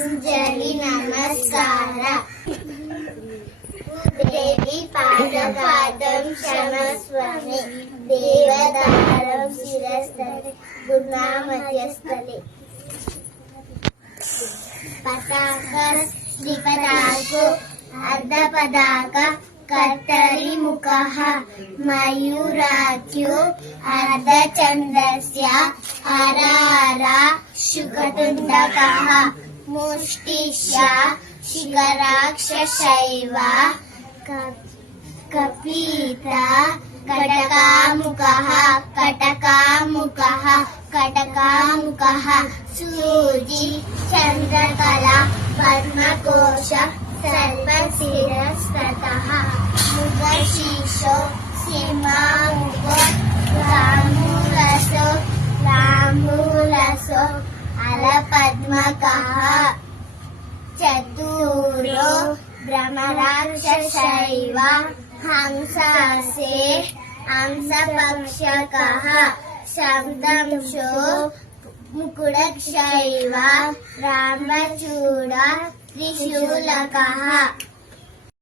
ಅಂಜಲಿ ನಮಸ್ಕಾರ. ದೇವಿ ಪಾದಂ ಕ್ಷಮಸ್ವಮಿ, ದೇವದಾರಂ ಶಿರಸ್ಥಲೆ, ಗುಣಾಮಧ್ಯಸ್ಥಲೆ. ಪತಾಕ ಶ್ರೀಪದಾಕು ಅರ್ಧಪದಾಕ ಕರ್ತರಿ ಮುಖಃ ಮಯೂರಾಖ್ಯೋ ಅರ್ಧಚಂದ್ರಸ್ಯ ಅರಾರ ಶುಕತುಂಡಕಃ ಮುಷ್ಟಿಶ್ಯ ಶಿಖರಾಕ್ಷಶೈವ ಕಪೀತ ಕಟಕಾಮುಖಃ ಸೂಜಿ ಚಂದ್ರಕಲಾ ಪದ್ಮಕೋಶ ಸರ್ವಶಿರಸ್ತತಃ ಮುಖಶೀರ್ಷೋ ಸಿಂಹಮುಖೋ ರಾಮೂಲಸೋ ಅಲಪದ್ಮಕಃ ಚತುರೋ ಭ್ರಮರಾಕ್ಷಶೈವ ಹಂಸಸೇ ಹಂಸಪಕ್ಷಕಃ ಶಬ್ದಂಶೋ ಮುಕುಡಕ್ಷೈವ ರಾಮಚೂಡ ತ್ರಿಶೂಲಕಃ